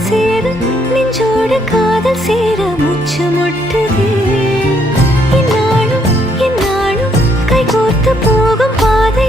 சேர நெஞ்சோடு காதல் சேர முச்சு முட்டுதே இந்நாளும் கைகோர்த்து போகும் பாதை